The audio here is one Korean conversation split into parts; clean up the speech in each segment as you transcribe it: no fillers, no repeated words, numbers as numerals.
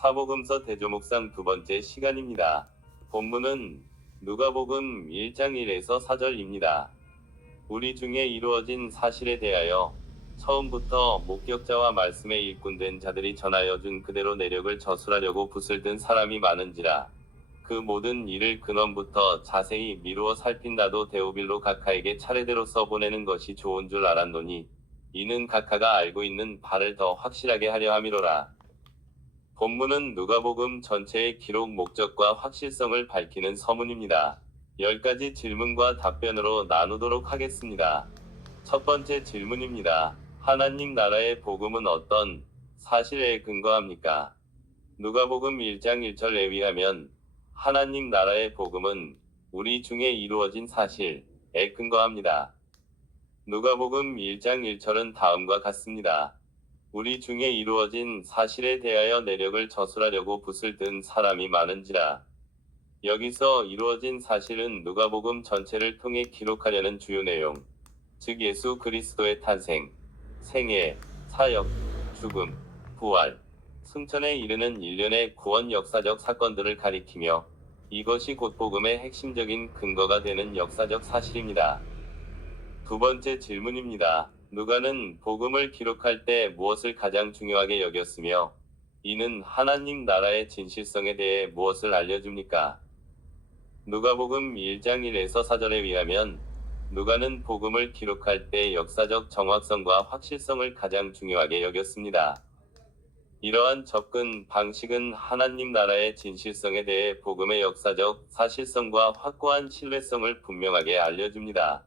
사복음서 대조목상 두 번째 시간입니다. 본문은 누가복음 1장 1에서 4절입니다. 우리 중에 이루어진 사실에 대하여 처음부터 목격자와 말씀에 일꾼된 자들이 전하여 준 그대로 내력을 저술하려고 붓을 든 사람이 많은지라. 그 모든 일을 근원부터 자세히 미루어 살핀 나도 데오빌로 각하에게 차례대로 써보내는 것이 좋은 줄 알았노니 이는 각하가 알고 있는 바를 더 확실하게 하려 함이로라. 본문은 누가복음 전체의 기록 목적과 확실성을 밝히는 서문입니다. 10가지 질문과 답변으로 나누도록 하겠습니다. 첫 번째 질문입니다. 하나님 나라의 복음은 어떤 사실에 근거합니까? 누가복음 1장 1절에 의하면 하나님 나라의 복음은 우리 중에 이루어진 사실에 근거합니다. 누가복음 1장 1절은 다음과 같습니다. 우리 중에 이루어진 사실에 대하여 내력을 저술하려고 붓을 든 사람이 많은지라. 여기서 이루어진 사실은 누가복음 전체를 통해 기록하려는 주요 내용, 즉 예수 그리스도의 탄생, 생애, 사역, 죽음, 부활, 승천에 이르는 일련의 구원 역사적 사건들을 가리키며 이것이 곧 복음의 핵심적인 근거가 되는 역사적 사실입니다. 두 번째 질문입니다. 누가는 복음을 기록할 때 무엇을 가장 중요하게 여겼으며 이는 하나님 나라의 진실성에 대해 무엇을 알려줍니까? 누가복음 1장 1에서 4절에 의하면 누가는 복음을 기록할 때 역사적 정확성과 확실성을 가장 중요하게 여겼습니다. 이러한 접근 방식은 하나님 나라의 진실성에 대해 복음의 역사적 사실성과 확고한 신뢰성을 분명하게 알려줍니다.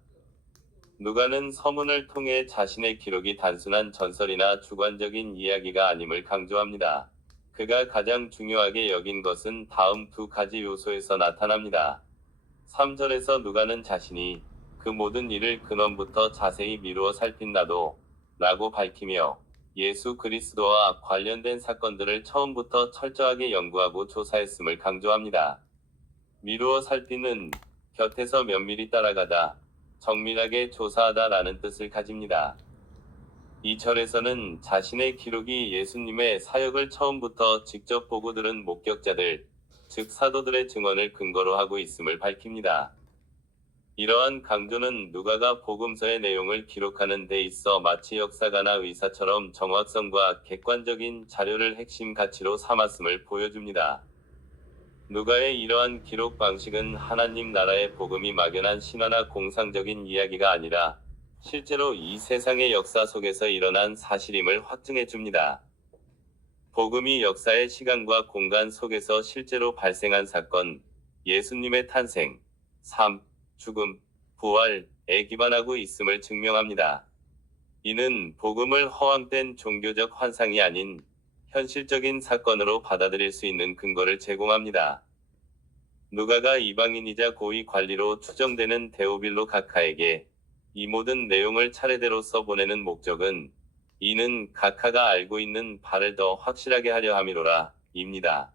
누가는 서문을 통해 자신의 기록이 단순한 전설이나 주관적인 이야기가 아님을 강조합니다. 그가 가장 중요하게 여긴 것은 다음 두 가지 요소에서 나타납니다. 3절에서 누가는 자신이 그 모든 일을 근원부터 자세히 미루어 살핀 나도 라고 밝히며 예수 그리스도와 관련된 사건들을 처음부터 철저하게 연구하고 조사했음을 강조합니다. 미루어 살피는 곁에서 면밀히 따라가다, 정밀하게 조사하다 라는 뜻을 가집니다. 2절에서는 자신의 기록이 예수님의 사역을 처음부터 직접 보고 들은 목격자들, 즉 사도들의 증언을 근거로 하고 있음을 밝힙니다. 이러한 강조는 누가가 복음서의 내용을 기록하는 데 있어 마치 역사가나 의사처럼 정확성과 객관적인 자료를 핵심 가치로 삼았음을 보여줍니다. 누가의 이러한 기록 방식은 하나님 나라의 복음이 막연한 신화나 공상적인 이야기가 아니라 실제로 이 세상의 역사 속에서 일어난 사실임을 확증해 줍니다. 복음이 역사의 시간과 공간 속에서 실제로 발생한 사건, 예수님의 탄생, 삶, 죽음, 부활에 기반하고 있음을 증명합니다. 이는 복음을 허황된 종교적 환상이 아닌 현실적인 사건으로 받아들일 수 있는 근거를 제공합니다. 누가가 이방인이자 고위 관리로 추정되는 데오빌로 각하에게 이 모든 내용을 차례대로 써보내는 목적은 이는 각하가 알고 있는 바를 더 확실하게 하려 함이로라 입니다.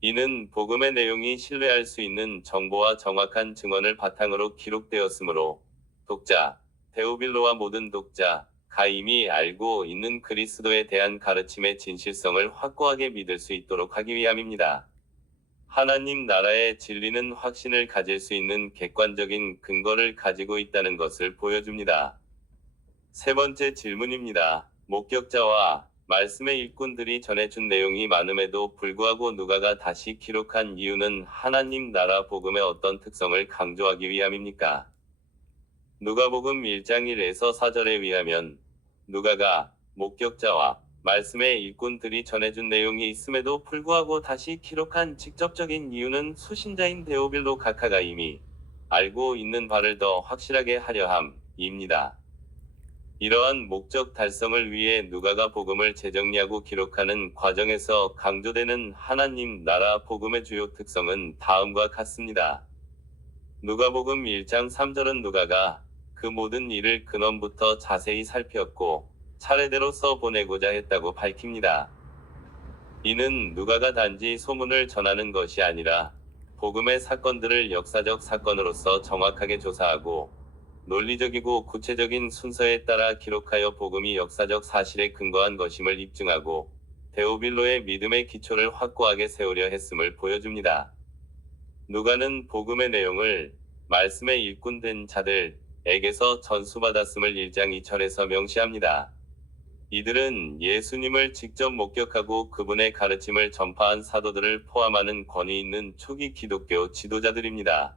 이는 복음의 내용이 신뢰할 수 있는 정보와 정확한 증언을 바탕으로 기록되었으므로 독자, 데오빌로와 모든 독자가 이미 알고 있는 그리스도에 대한 가르침의 진실성을 확고하게 믿을 수 있도록 하기 위함입니다. 하나님 나라의 진리는 확신을 가질 수 있는 객관적인 근거를 가지고 있다는 것을 보여줍니다. 세 번째 질문입니다. 목격자와 말씀의 일꾼들이 전해준 내용이 많음에도 불구하고 누가가 다시 기록한 이유는 하나님 나라 복음의 어떤 특성을 강조하기 위함입니까? 누가복음 1장 1에서 4절에 의하면 누가가 목격자와 말씀의 일꾼들이 전해준 내용이 있음에도 불구하고 다시 기록한 직접적인 이유는 수신자인 데오빌로 각하가 이미 알고 있는 바를 더 확실하게 하려 함입니다. 이러한 목적 달성을 위해 누가가 복음을 재정리하고 기록하는 과정에서 강조되는 하나님 나라 복음의 주요 특성은 다음과 같습니다. 누가복음 1장 3절은 누가가 그 모든 일을 근원부터 자세히 살폈고 차례대로 써보내고자 했다고 밝힙니다. 이는 누가가 단지 소문을 전하는 것이 아니라 복음의 사건들을 역사적 사건으로서 정확하게 조사하고 논리적이고 구체적인 순서에 따라 기록하여 복음이 역사적 사실에 근거한 것임을 입증하고 데오빌로의 믿음의 기초를 확고하게 세우려 했음을 보여줍니다. 누가는 복음의 내용을 말씀의 일꾼된 자들에게서 전수받았음을 1장 2절에서 명시합니다. 이들은 예수님을 직접 목격하고 그분의 가르침을 전파한 사도들을 포함하는 권위 있는 초기 기독교 지도자들입니다.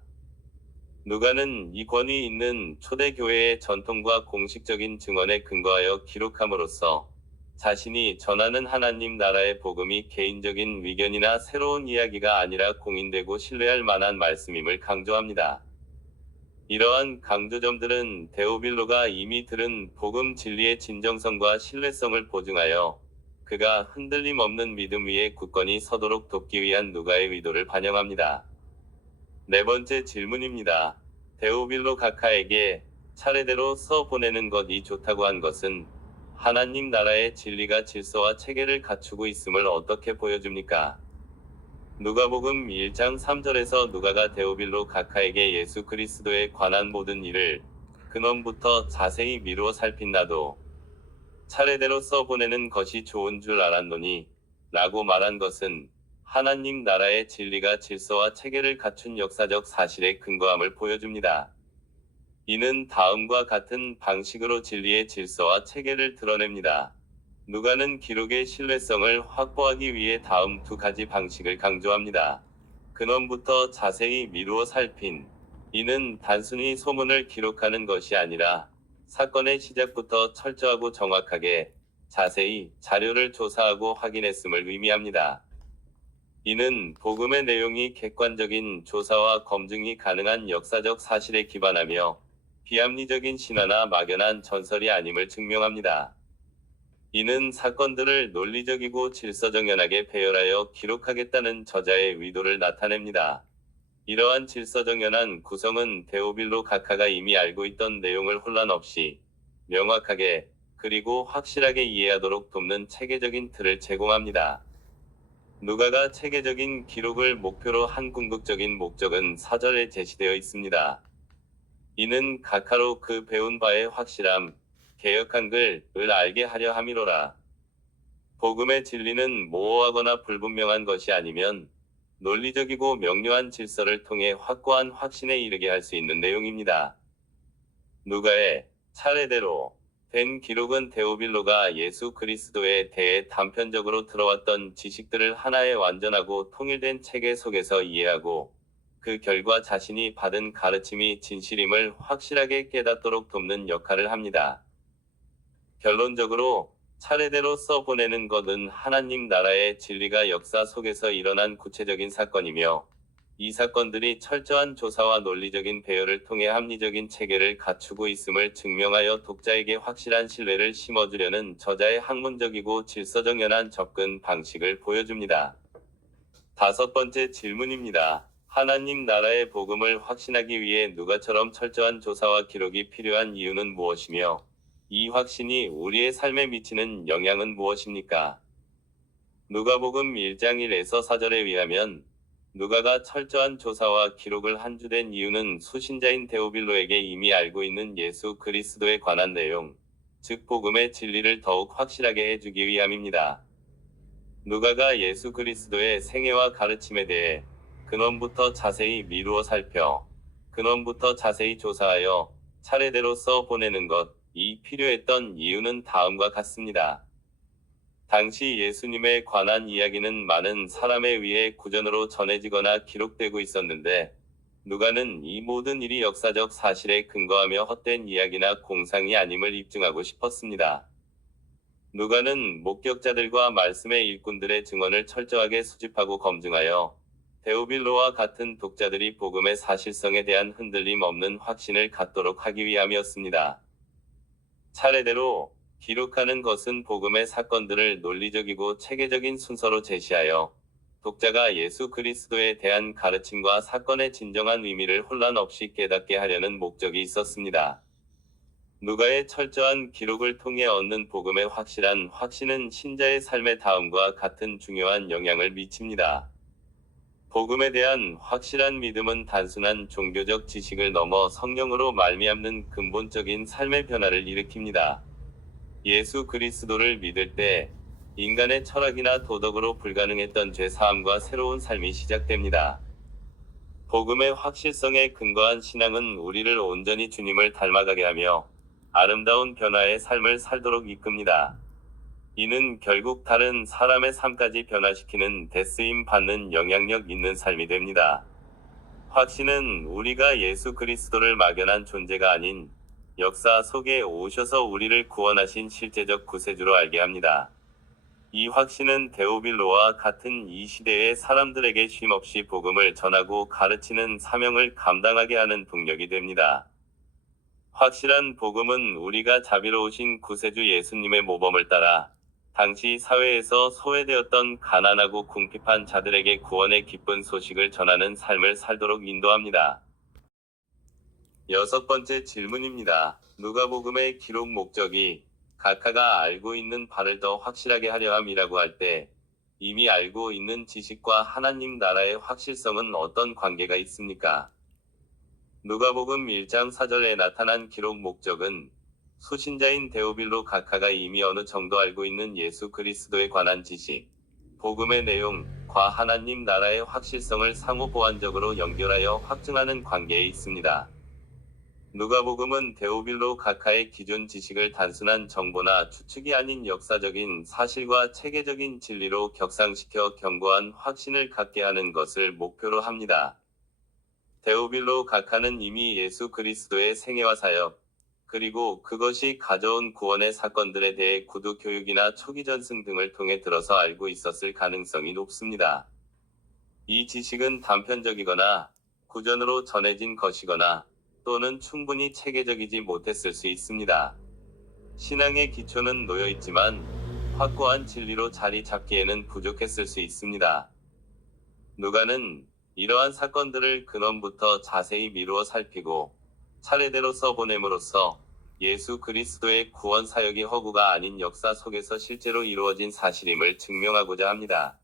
누가는 이 권위 있는 초대교회의 전통과 공식적인 증언에 근거하여 기록함으로써 자신이 전하는 하나님 나라의 복음이 개인적인 위견이나 새로운 이야기가 아니라 공인되고 신뢰할 만한 말씀임을 강조합니다. 이러한 강조점들은 데오빌로가 이미 들은 복음 진리의 진정성과 신뢰성을 보증하여 그가 흔들림 없는 믿음 위에 굳건히 서도록 돕기 위한 누가의 의도를 반영합니다. 네 번째 질문입니다. 데오빌로 각하에게 차례대로 써 보내는 것이 좋다고 한 것은 하나님 나라의 진리가 질서와 체계를 갖추고 있음을 어떻게 보여줍니까? 누가복음 1장 3절에서 누가가 데오빌로 각하에게 예수 그리스도에 관한 모든 일을 근원부터 자세히 미루어 살핀다도 차례대로 써보내는 것이 좋은 줄 알았노니 라고 말한 것은 하나님 나라의 진리가 질서와 체계를 갖춘 역사적 사실에 근거함을 보여줍니다. 이는 다음과 같은 방식으로 진리의 질서와 체계를 드러냅니다. 누가는 기록의 신뢰성을 확보하기 위해 다음 두 가지 방식을 강조합니다. 근원부터 자세히 미루어 살핀. 이는 단순히 소문을 기록하는 것이 아니라 사건의 시작부터 철저하고 정확하게 자세히 자료를 조사하고 확인했음을 의미합니다. 이는 복음의 내용이 객관적인 조사와 검증이 가능한 역사적 사실에 기반하며 비합리적인 신화나 막연한 전설이 아님을 증명합니다. 이는 사건들을 논리적이고 질서정연하게 배열하여 기록하겠다는 저자의 의도를 나타냅니다. 이러한 질서정연한 구성은 데오빌로 각하가 이미 알고 있던 내용을 혼란 없이 명확하게 그리고 확실하게 이해하도록 돕는 체계적인 틀을 제공합니다. 누가가 체계적인 기록을 목표로 한 궁극적인 목적은 사절에 제시되어 있습니다. 이는 각하로 그 배운 바의 확실함, 개역한 글을 알게 하려 함이로라. 복음의 진리는 모호하거나 불분명한 것이 아니면 논리적이고 명료한 질서를 통해 확고한 확신에 이르게 할 수 있는 내용입니다. 누가의 차례대로 된 기록은 데오빌로가 예수 그리스도에 대해 단편적으로 들어왔던 지식들을 하나의 완전하고 통일된 체계 속에서 이해하고 그 결과 자신이 받은 가르침이 진실임을 확실하게 깨닫도록 돕는 역할을 합니다. 결론적으로 차례대로 써보내는 것은 하나님 나라의 진리가 역사 속에서 일어난 구체적인 사건이며 이 사건들이 철저한 조사와 논리적인 배열을 통해 합리적인 체계를 갖추고 있음을 증명하여 독자에게 확실한 신뢰를 심어주려는 저자의 학문적이고 질서정연한 접근 방식을 보여줍니다. 다섯 번째 질문입니다. 하나님 나라의 복음을 확신하기 위해 누가처럼 철저한 조사와 기록이 필요한 이유는 무엇이며 이 확신이 우리의 삶에 미치는 영향은 무엇입니까? 누가복음 1장 1에서 4절에 의하면 누가가 철저한 조사와 기록을 한주된 이유는 수신자인 데오빌로에게 이미 알고 있는 예수 그리스도에 관한 내용, 즉 복음의 진리를 더욱 확실하게 해주기 위함입니다. 누가가 예수 그리스도의 생애와 가르침에 대해 근원부터 자세히 미루어 살펴 근원부터 자세히 조사하여 차례대로 써 보내는 것이 필요했던 이유는 다음과 같습니다. 당시 예수님에 관한 이야기는 많은 사람에 의해 구전으로 전해지거나 기록되고 있었는데 누가는 이 모든 일이 역사적 사실에 근거하며 헛된 이야기나 공상이 아님을 입증하고 싶었습니다. 누가는 목격자들과 말씀의 일꾼들의 증언을 철저하게 수집하고 검증하여 데오빌로와 같은 독자들이 복음의 사실성에 대한 흔들림 없는 확신을 갖도록 하기 위함이었습니다. 차례대로 기록하는 것은 복음의 사건들을 논리적이고 체계적인 순서로 제시하여 독자가 예수 그리스도에 대한 가르침과 사건의 진정한 의미를 혼란 없이 깨닫게 하려는 목적이 있었습니다. 누가의 철저한 기록을 통해 얻는 복음의 확실한 확신은 신자의 삶의 다음과 같은 중요한 영향을 미칩니다. 복음에 대한 확실한 믿음은 단순한 종교적 지식을 넘어 성령으로 말미암는 근본적인 삶의 변화를 일으킵니다. 예수 그리스도를 믿을 때 인간의 철학이나 도덕으로 불가능했던 죄사함과 새로운 삶이 시작됩니다. 복음의 확실성에 근거한 신앙은 우리를 온전히 주님을 닮아가게 하며 아름다운 변화의 삶을 살도록 이끕니다. 이는 결국 다른 사람의 삶까지 변화시키는 대쓰임 받는 영향력 있는 삶이 됩니다. 확신은 우리가 예수 그리스도를 막연한 존재가 아닌 역사 속에 오셔서 우리를 구원하신 실제적 구세주로 알게 합니다. 이 확신은 데오빌로와 같은 이 시대의 사람들에게 쉼없이 복음을 전하고 가르치는 사명을 감당하게 하는 동력이 됩니다. 확실한 복음은 우리가 자비로우신 구세주 예수님의 모범을 따라 당시 사회에서 소외되었던 가난하고 궁핍한 자들에게 구원의 기쁜 소식을 전하는 삶을 살도록 인도합니다. 6번째 질문입니다. 누가복음의 기록 목적이 각하가 알고 있는 바를 더 확실하게 하려 함이라고 할 때 이미 알고 있는 지식과 하나님 나라의 확실성은 어떤 관계가 있습니까? 누가복음 1장 4절에 나타난 기록 목적은 수신자인 데오빌로 각하가 이미 어느 정도 알고 있는 예수 그리스도에 관한 지식, 복음의 내용과 하나님 나라의 확실성을 상호 보완적으로 연결하여 확증하는 관계에 있습니다. 누가복음은 데오빌로 각하의 기존 지식을 단순한 정보나 추측이 아닌 역사적인 사실과 체계적인 진리로 격상시켜 견고한 확신을 갖게 하는 것을 목표로 합니다. 데오빌로 각하는 이미 예수 그리스도의 생애와 사역, 그리고 그것이 가져온 구원의 사건들에 대해 구두 교육이나 초기 전승 등을 통해 들어서 알고 있었을 가능성이 높습니다. 이 지식은 단편적이거나 구전으로 전해진 것이거나 또는 충분히 체계적이지 못했을 수 있습니다. 신앙의 기초는 놓여 있지만 확고한 진리로 자리 잡기에는 부족했을 수 있습니다. 누가는 이러한 사건들을 근원부터 자세히 미루어 살피고 차례대로 써보냄으로써 예수 그리스도의 구원 사역이 허구가 아닌 역사 속에서 실제로 이루어진 사실임을 증명하고자 합니다.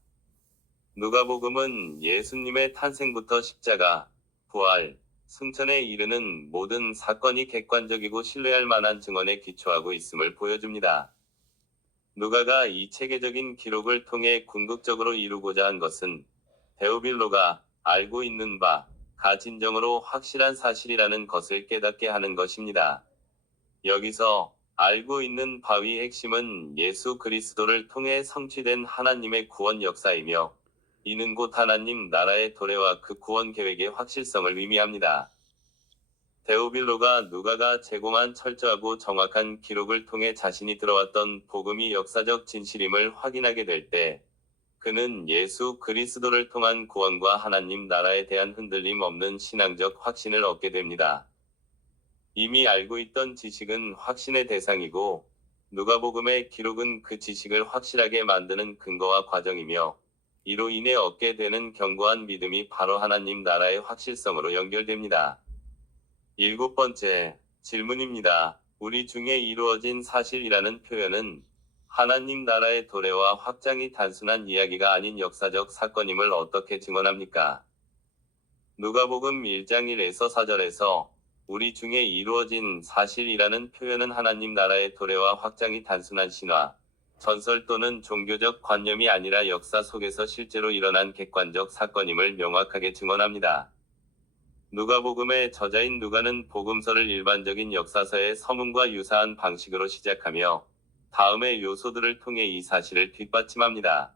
누가복음은 예수님의 탄생부터 십자가, 부활, 승천에 이르는 모든 사건이 객관적이고 신뢰할 만한 증언에 기초하고 있음을 보여줍니다. 누가가 이 체계적인 기록을 통해 궁극적으로 이루고자 한 것은 데오빌로가 알고 있는 바가 진정으로 확실한 사실이라는 것을 깨닫게 하는 것입니다. 여기서 알고 있는 바의 핵심은 예수 그리스도를 통해 성취된 하나님의 구원 역사이며 이는 곧 하나님 나라의 도래와 그 구원 계획의 확실성을 의미합니다. 데오빌로가 누가가 제공한 철저하고 정확한 기록을 통해 자신이 들어왔던 복음이 역사적 진실임을 확인하게 될 때 그는 예수 그리스도를 통한 구원과 하나님 나라에 대한 흔들림 없는 신앙적 확신을 얻게 됩니다. 이미 알고 있던 지식은 확신의 대상이고 누가복음의 기록은 그 지식을 확실하게 만드는 근거와 과정이며 이로 인해 얻게 되는 견고한 믿음이 바로 하나님 나라의 확실성으로 연결됩니다. 7번째 질문입니다. 우리 중에 이루어진 사실이라는 표현은 하나님 나라의 도래와 확장이 단순한 이야기가 아닌 역사적 사건임을 어떻게 증언합니까? 누가복음 1장 1에서 4절에서 우리 중에 이루어진 사실이라는 표현은 하나님 나라의 도래와 확장이 단순한 신화, 전설 또는 종교적 관념이 아니라 역사 속에서 실제로 일어난 객관적 사건임을 명확하게 증언합니다. 누가복음의 저자인 누가는 복음서를 일반적인 역사서의 서문과 유사한 방식으로 시작하며 다음의 요소들을 통해 이 사실을 뒷받침합니다.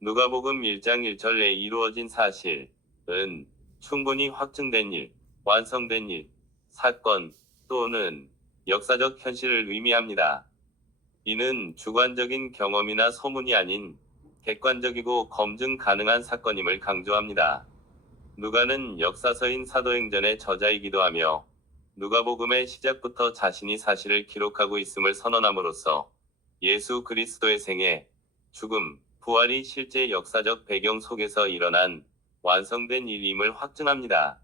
누가복음 1장 1절에 이루어진 사실은 충분히 확증된 일, 완성된 일, 사건 또는 역사적 현실을 의미합니다. 이는 주관적인 경험이나 소문이 아닌 객관적이고 검증 가능한 사건임을 강조합니다. 누가는 역사서인 사도행전의 저자이기도 하며 누가복음의 시작부터 자신이 사실을 기록하고 있음을 선언함으로써 예수 그리스도의 생애, 죽음, 부활이 실제 역사적 배경 속에서 일어난 완성된 일임을 확증합니다.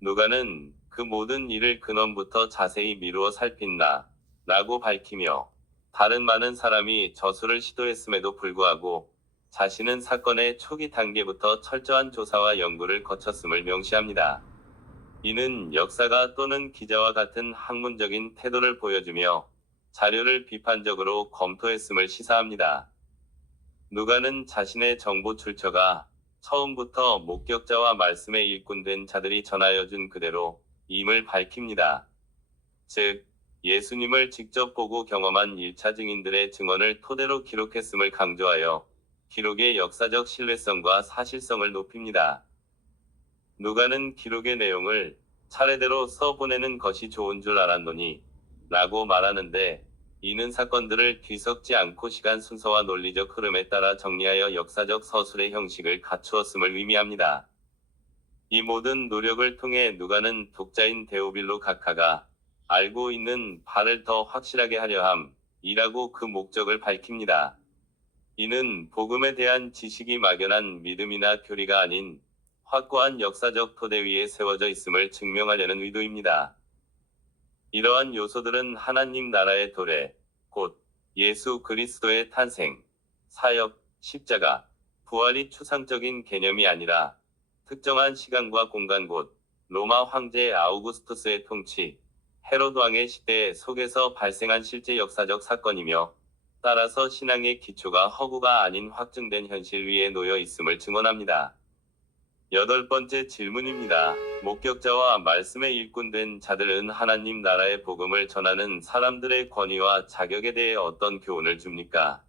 누가는 그 모든 일을 근원부터 자세히 미루어 살핀다 라고 밝히며 다른 많은 사람이 저수를 시도했음에도 불구하고 자신은 사건의 초기 단계부터 철저한 조사와 연구를 거쳤음을 명시합니다. 이는 역사가 또는 기자와 같은 학문적인 태도를 보여주며 자료를 비판적으로 검토했음을 시사합니다. 누가는 자신의 정보 출처가 처음부터 목격자와 말씀에 일꾼된 자들이 전하여 준 그대로 임을 밝힙니다. 즉, 예수님을 직접 보고 경험한 1차 증인들의 증언을 토대로 기록했음을 강조하여 기록의 역사적 신뢰성과 사실성을 높입니다. 누가는 기록의 내용을 차례대로 써보내는 것이 좋은 줄 알았노니 라고 말하는데, 이는 사건들을 뒤섞지 않고 시간 순서와 논리적 흐름에 따라 정리하여 역사적 서술의 형식을 갖추었음을 의미합니다. 이 모든 노력을 통해 누가는 독자인 데오빌로 각하가 알고 있는 바를 더 확실하게 하려 함이라고 그 목적을 밝힙니다. 이는 복음에 대한 지식이 막연한 믿음이나 교리가 아닌 확고한 역사적 토대 위에 세워져 있음을 증명하려는 의도입니다. 이러한 요소들은 하나님 나라의 도래, 곧 예수 그리스도의 탄생, 사역, 십자가, 부활이 추상적인 개념이 아니라 특정한 시간과 공간, 곧 로마 황제 아우구스투스의 통치, 헤롯 왕의 시대 속에서 발생한 실제 역사적 사건이며, 따라서 신앙의 기초가 허구가 아닌 확증된 현실 위에 놓여 있음을 증언합니다. 8번째 질문입니다. 목격자와 말씀에 일꾼된 자들은 하나님 나라의 복음을 전하는 사람들의 권위와 자격에 대해 어떤 교훈을 줍니까?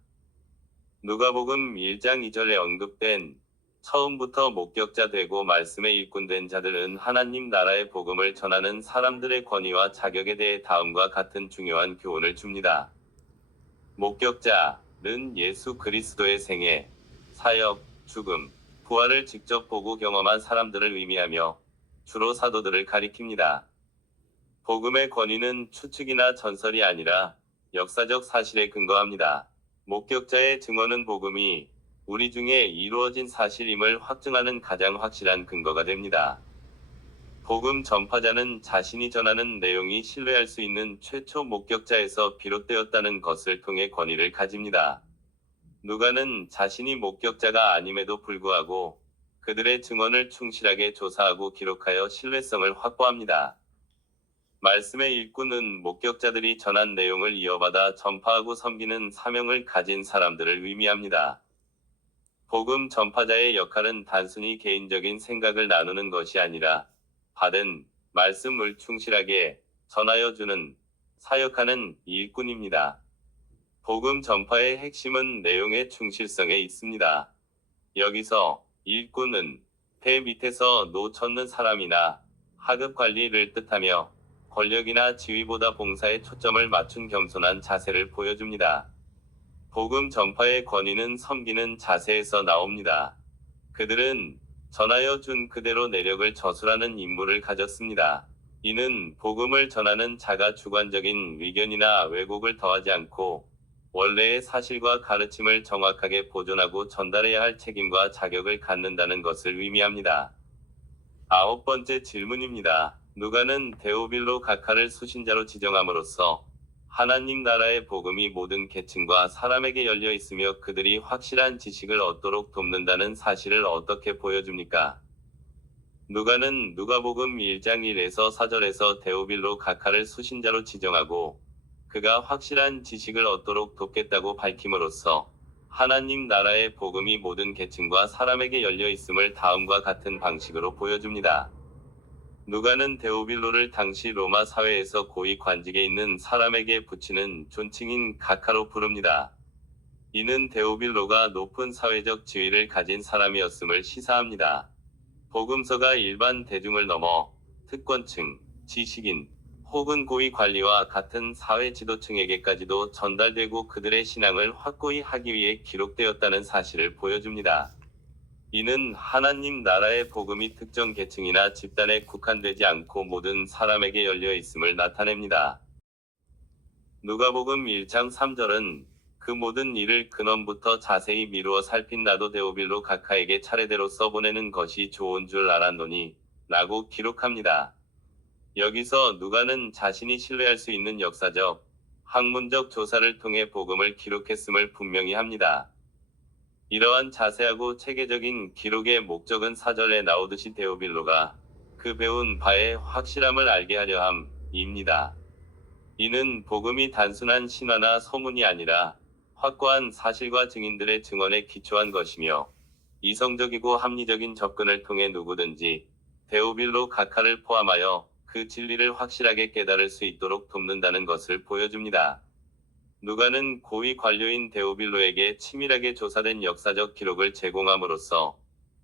누가복음 1장 2절에 언급된 처음부터 목격자 되고 말씀에 일꾼된 자들은 하나님 나라의 복음을 전하는 사람들의 권위와 자격에 대해 다음과 같은 중요한 교훈을 줍니다. 목격자는 예수 그리스도의 생애, 사역, 죽음, 부활을 직접 보고 경험한 사람들을 의미하며 주로 사도들을 가리킵니다. 복음의 권위는 추측이나 전설이 아니라 역사적 사실에 근거합니다. 목격자의 증언은 복음이 우리 중에 이루어진 사실임을 확증하는 가장 확실한 근거가 됩니다. 복음 전파자는 자신이 전하는 내용이 신뢰할 수 있는 최초 목격자에서 비롯되었다는 것을 통해 권위를 가집니다. 누가는 자신이 목격자가 아님에도 불구하고 그들의 증언을 충실하게 조사하고 기록하여 신뢰성을 확보합니다. 말씀의 일꾼은 목격자들이 전한 내용을 이어받아 전파하고 섬기는 사명을 가진 사람들을 의미합니다. 복음 전파자의 역할은 단순히 개인적인 생각을 나누는 것이 아니라 받은 말씀을 충실하게 전하여 주는, 사역하는 일꾼입니다. 복음 전파의 핵심은 내용의 충실성에 있습니다. 여기서 일꾼은 배 밑에서 노 젓는 사람이나 하급 관리를 뜻하며 권력이나 지위보다 봉사에 초점을 맞춘 겸손한 자세를 보여줍니다. 복음 전파의 권위는 섬기는 자세에서 나옵니다. 그들은 전하여 준 그대로 내력을 저술하는 임무를 가졌습니다. 이는 복음을 전하는 자가 주관적인 의견이나 왜곡을 더하지 않고 원래의 사실과 가르침을 정확하게 보존하고 전달해야 할 책임과 자격을 갖는다는 것을 의미합니다. 9번째 질문입니다. 누가는 데오빌로 각하를 수신자로 지정함으로써 하나님 나라의 복음이 모든 계층과 사람에게 열려 있으며 그들이 확실한 지식을 얻도록 돕는다는 사실을 어떻게 보여줍니까? 누가는 누가복음 1장 1에서 4절에서 데오빌로 각하를 수신자로 지정하고 그가 확실한 지식을 얻도록 돕겠다고 밝힘으로써 하나님 나라의 복음이 모든 계층과 사람에게 열려 있음을 다음과 같은 방식으로 보여줍니다. 누가는 데오빌로를 당시 로마 사회에서 고위 관직에 있는 사람에게 붙이는 존칭인 각하로 부릅니다. 이는 데오빌로가 높은 사회적 지위를 가진 사람이었음을 시사합니다. 복음서가 일반 대중을 넘어 특권층, 지식인, 혹은 고위 관리와 같은 사회 지도층에게까지도 전달되고 그들의 신앙을 확고히 하기 위해 기록되었다는 사실을 보여줍니다. 이는 하나님 나라의 복음이 특정 계층이나 집단에 국한되지 않고 모든 사람에게 열려 있음을 나타냅니다. 누가복음 1장 3절은 그 모든 일을 근원부터 자세히 미루어 살핀 나도 데오빌로 각하에게 차례대로 써보내는 것이 좋은 줄 알았노니 라고 기록합니다. 여기서 누가는 자신이 신뢰할 수 있는 역사적, 학문적 조사를 통해 복음을 기록했음을 분명히 합니다. 이러한 자세하고 체계적인 기록의 목적은 4절에 나오듯이 데오빌로가 그 배운 바의 확실함을 알게 하려 함입니다. 이는 복음이 단순한 신화나 소문이 아니라 확고한 사실과 증인들의 증언에 기초한 것이며 이성적이고 합리적인 접근을 통해 누구든지 데오빌로 각하를 포함하여 그 진리를 확실하게 깨달을 수 있도록 돕는다는 것을 보여줍니다. 누가는 고위 관료인 데오빌로에게 치밀하게 조사된 역사적 기록을 제공함으로써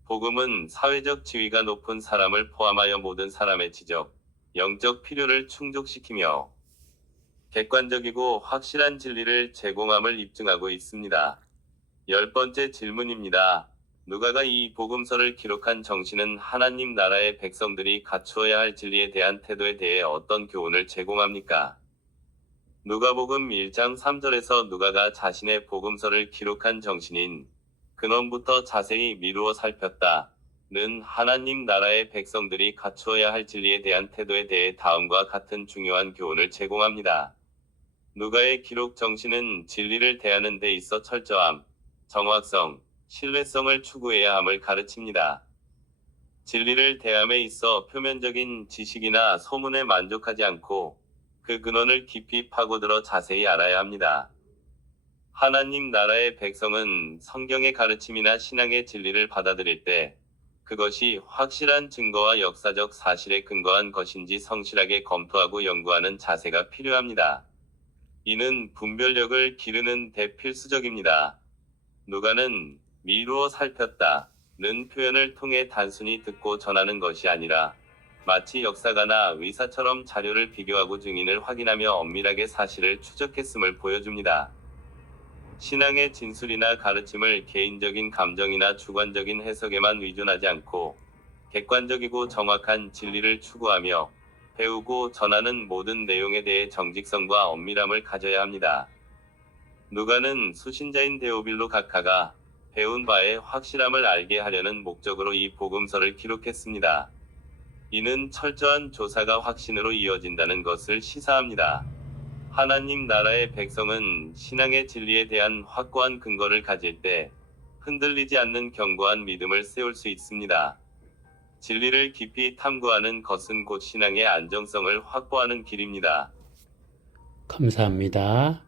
복음은 사회적 지위가 높은 사람을 포함하여 모든 사람의 지적, 영적 필요를 충족시키며 객관적이고 확실한 진리를 제공함을 입증하고 있습니다. 10번째 질문입니다. 누가가 이 복음서를 기록한 정신은 하나님 나라의 백성들이 갖추어야 할 진리에 대한 태도에 대해 어떤 교훈을 제공합니까? 누가복음 1장 3절에서 누가가 자신의 복음서를 기록한 정신인 근원부터 자세히 미루어 살폈다는 하나님 나라의 백성들이 갖추어야 할 진리에 대한 태도에 대해 다음과 같은 중요한 교훈을 제공합니다. 누가의 기록 정신은 진리를 대하는 데 있어 철저함, 정확성, 신뢰성을 추구해야 함을 가르칩니다. 진리를 대함에 있어 표면적인 지식이나 소문에 만족하지 않고 그 근원을 깊이 파고들어 자세히 알아야 합니다. 하나님 나라의 백성은 성경의 가르침이나 신앙의 진리를 받아들일 때 그것이 확실한 증거와 역사적 사실에 근거한 것인지 성실하게 검토하고 연구하는 자세가 필요합니다. 이는 분별력을 기르는 데 필수적입니다. 누가는 미루어 살폈다는 표현을 통해 단순히 듣고 전하는 것이 아니라 마치 역사가나 의사처럼 자료를 비교하고 증인을 확인하며 엄밀하게 사실을 추적했음을 보여줍니다. 신앙의 진술이나 가르침을 개인적인 감정이나 주관적인 해석에만 의존하지 않고 객관적이고 정확한 진리를 추구하며 배우고 전하는 모든 내용에 대해 정직성과 엄밀함을 가져야 합니다. 누가는 수신자인 데오빌로 각하가 배운 바의 확실함을 알게 하려는 목적으로 이 복음서를 기록했습니다. 이는 철저한 조사가 확신으로 이어진다는 것을 시사합니다. 하나님 나라의 백성은 신앙의 진리에 대한 확고한 근거를 가질 때 흔들리지 않는 견고한 믿음을 세울 수 있습니다. 진리를 깊이 탐구하는 것은 곧 신앙의 안정성을 확보하는 길입니다. 감사합니다.